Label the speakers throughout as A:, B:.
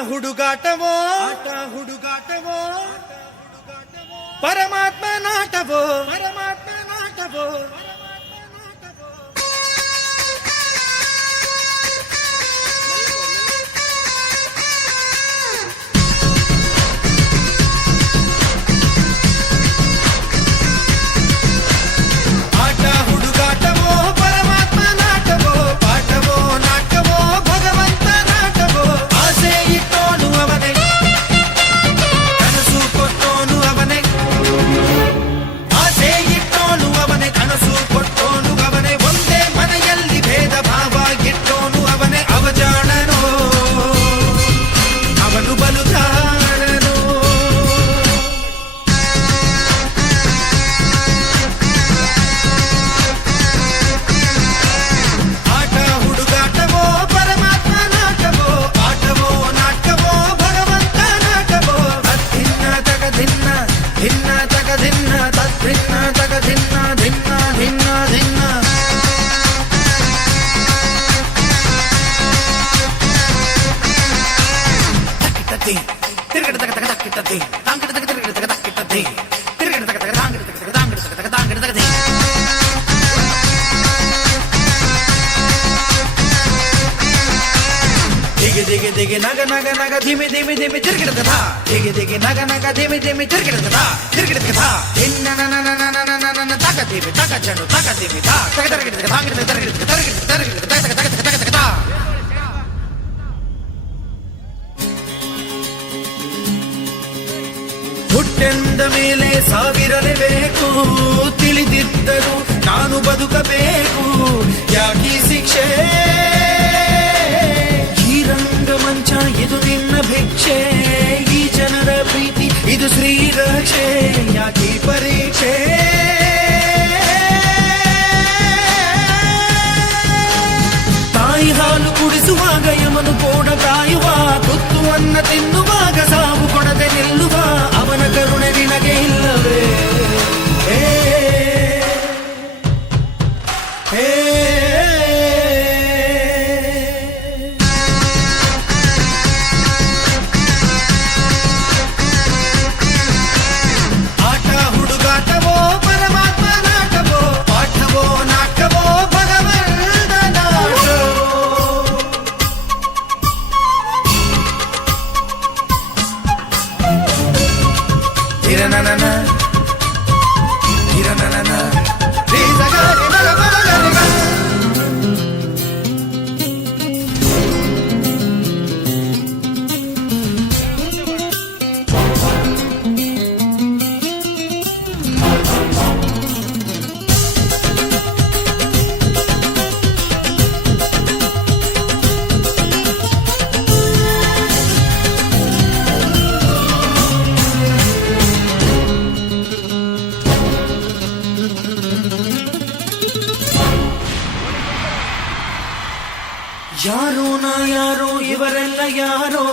A: ಹುಡುಗಾಟವೋ ಆಟ ಹುಡುಗಾಟವೋ ಪರಮಾತ್ಮ ನಾಟವೋ ಪರಮಾತ್ಮ ನಾಟವೋ కిట్టద్ది తిరగడ తగ తగ కిట్టద్ది తాంగడ తగ తిరగడ తగ కిట్టద్ది తిరగడ తగ తగ తాంగడ తగ తాంగడ తగ తగ తాంగడ తగ దిగి దిగి దిగి నగ నగ నగ ధిమి ధిమి ధిమి తిరగడ కదా. దిగి దిగి నగ నగ ధిమి ధిమి తిరగడ కదా. తిరగడ కదా. నిన్న నన నన నన నన తగ దివి తగ జను తగ దివి తగ తగ తిరగడ తగ తాంగడ తగ తిరగడ తగ తిరగడ తగ తగ తగ ತಗ ತಾ ಹುಟ್ಟೆಂದ ಮೇಲೆ ಸಾವಿರಲೇಬೇಕು ತಿಳಿದಿದ್ದರು ನಾನು ಬದುಕಬೇಕು ಯಾಕೀ ಶಿಕ್ಷೆ ಈ ರಂಗಮಂಚ ಇದು ನಿನ್ನ ಭಿಕ್ಷೆ ಈ ಜನರ ಪ್ರೀತಿ ಇದು ಶ್ರೀರಕ್ಷೆ ಯಾಕೀ ಪರೀಕ್ಷೆ ತಾಯಿ ಹಾಲು ಕುಡಿಸುವಾಗ ಯಮನು ಕೋಣ ಕಾಯುವ na na na யாரோ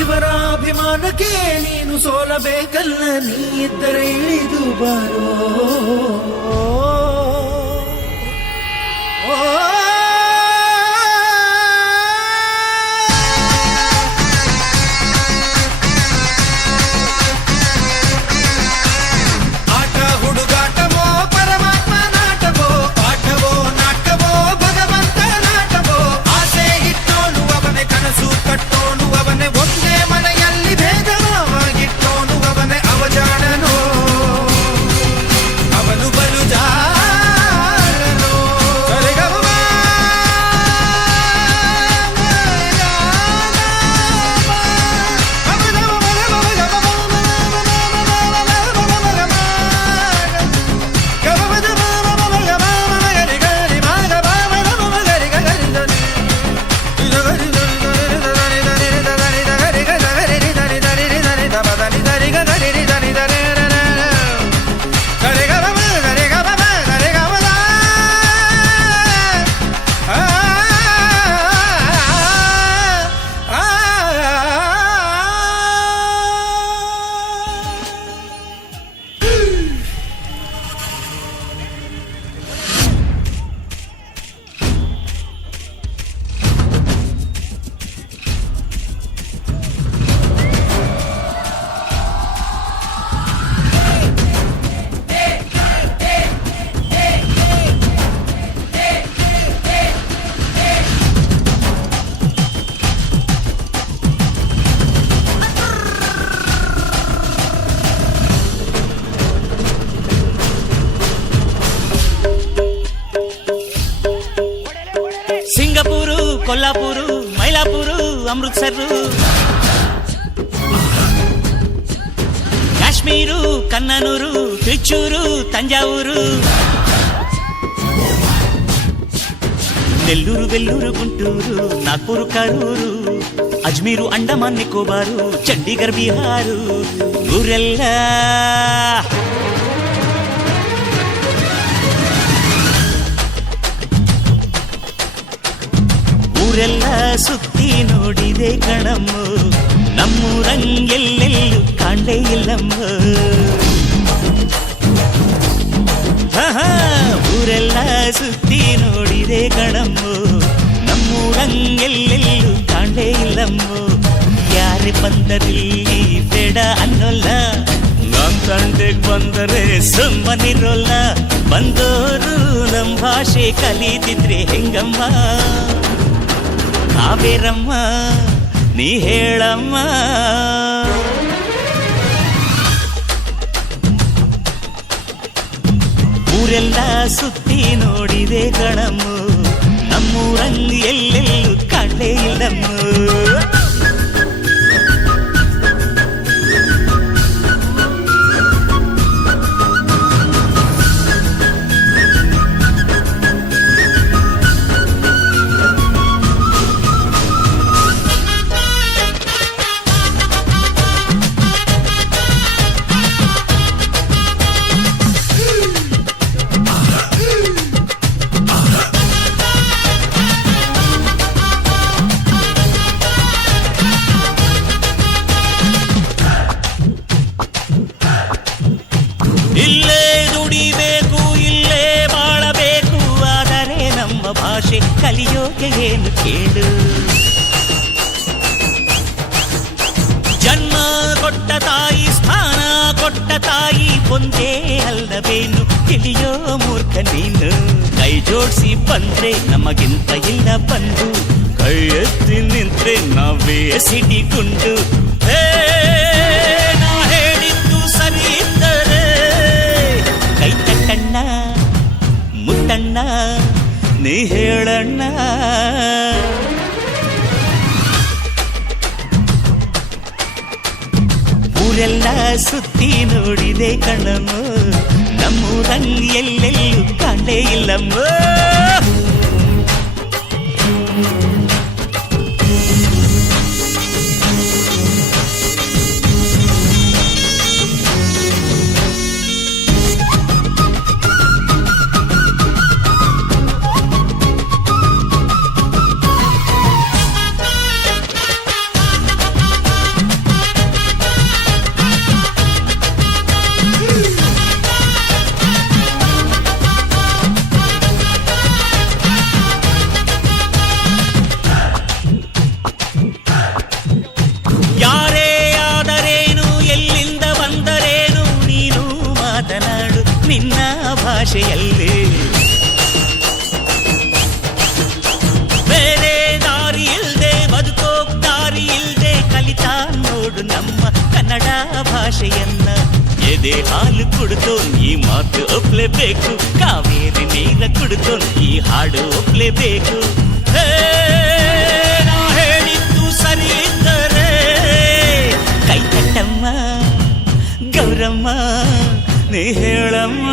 A: ಇವರ ಅಭಿಮಾನಕ್ಕೆ ನೀನು ಸೋಲಬೇಕಲ್ಲ ನೀ ಇದ್ದರೆ ಇಳಿದು ಬಾರೋ.
B: మైలాపూరు మైలాపూరు అమృత్సర్. కాశ్మీరు కన్ననూరు త్రిచూరు తంజావూరు. నెల్లూరు వెల్లూరు గుంటూరు నాగ్పూరు కరూరు. అజ్మీరు అండమాన్ నికోబారు చండీగర్ బీహారు. ఊరెల్లా. ಊರೆಲ್ಲ ಸುತ್ತಿ ನೋಡಿದೆ ಕಣಮ್ಮ. ನಮ್ಮೂರಂಗೆಲ್ಲೆಲ್ಲೂ ಕಾಣಲೇ ಇಲ್ಲಮ್ಮ. ಊರೆಲ್ಲ ಸುತ್ತಿ ನೋಡಿದೆ ಕಣಮ್ಮ. ನಮ್ಮೂರಂಗೆಲ್ಲೆಲ್ಲೂ ಕಾಣಲೇ ಇಲ್ಲಮ್ಮ. ಯಾರೇ ಬಂದರಿಲ್ಲಿ ಬೇಡ ಅನ್ನೋಲ್ಲ. ನಮ್ ತಂದೆಗ್ ಬಂದರೆ ಸುಮ್ಮನಿರೋಲ್ಲ ಬಂದೋರು ನಮ್ ಭಾಷೆ ಕಲಿತಿದ್ರೆ ಹೆಂಗಮ್ಮ? ಕಾವೇರಮ್ಮ ನೀ ಹೇಳಮ್ಮ ಊರೆಲ್ಲ ಸುತ್ತಿ ನೋಡಿದೆ ಕಣಮ್ಮ ನಮ್ಮೂರಂಗ್ ಎಲ್ಲೆಲ್ಲೂ ಕಾಣಲೇ ಇಲ್ಲಮ್ಮ ಭಾಷೆ ಕಲಿಯೋಕೆ ಏನು ಕೇಳು. ಜನ್ಮ ಕೊಟ್ಟ ತಾಯಿ ಸ್ಥಾನ ಕೊಟ್ಟ ತಾಯಿ ಒಂದೇ ಅಲ್ಲವೇನು ತಿಳಿಯೋ ಮೂರ್ಖ ನೀನು. ಕೈ ಜೋಡಿಸಿ ಬಂದ್ರೆ ನಮಗಿಂತ ಇಲ್ಲ ಬಂದು. ಕೈ ಎತ್ತಿ ನಿಂತ್ರೆ ನಾವೇ ಸಿಡಿಕೊಂಡು ಹೇ, ನಾ ಹೇಳಿದ್ದು ಸರಿ ಕೈ ತಟ್ಟಣ್ಣ ಮುತ್ತಣ್ಣ ನೀ ಹೇಳಣ್ಣ ಊರೆಲ್ಲ ಸುತ್ತಿ ನೋಡಿದೆ ಕಣ್ಣಮ್ಮ ನಮ್ಮೂರಲ್ಲಿ ಎಲ್ಲೆಲ್ಲೂ ಕಾಣಲೇ ಇಲ್ಲಮ್ಮ
C: ಆಶೆಯನ್ನ ಎದೆ ಹಾಲು ಕುಡ್ದೋನ್ ಈ ಮಾತು ಒಪ್ಲೇಬೇಕು ಕಾವೇರಿ ನೀರ ಕುಡ್ದೋನ್ ಈ ಹಾಡು ಒಪ್ಲೇಬೇಕು ನಾ ಹೇಳಿದ್ದು ಸರಿ ಇದ್ದರೆ ಕೈ ಕಟ್ಟಮ್ಮ ಗೌರಮ್ಮ ನೀ ಹೇಳಮ್ಮ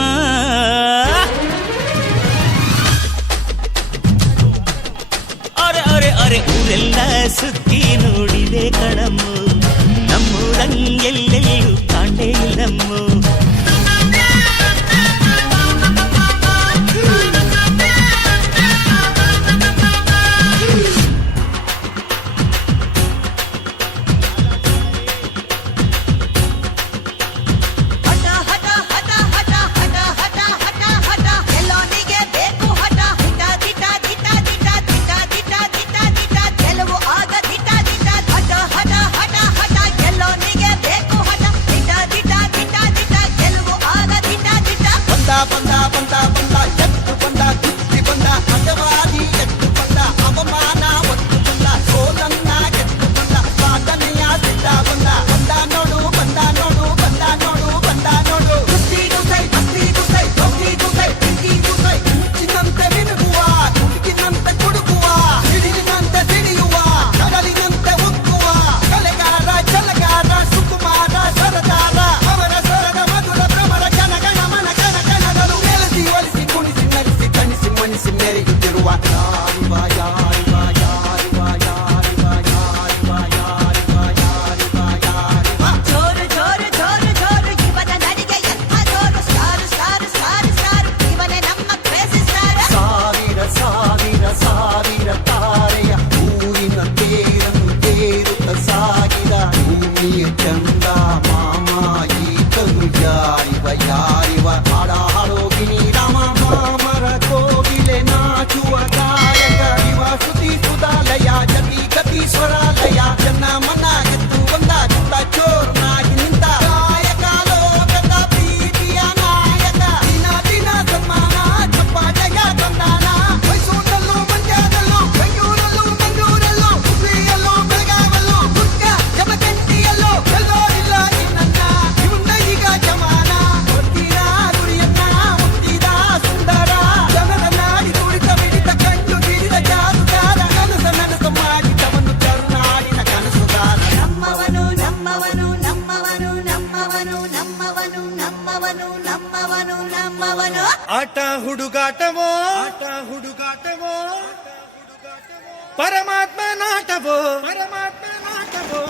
D: ನಮ್ಮವನು ನಮ್ಮವನು ನಮ್ಮವನು ನಮ್ಮವನು.
A: ಆಟ ಹುಡುಗಾಟವೋ? ಆಟ ಹುಡುಗಾಟವೋ? ಪರಮಾತ್ಮ ನಾಟವೋ ಪರಮಾತ್ಮ ನಾಟವೋ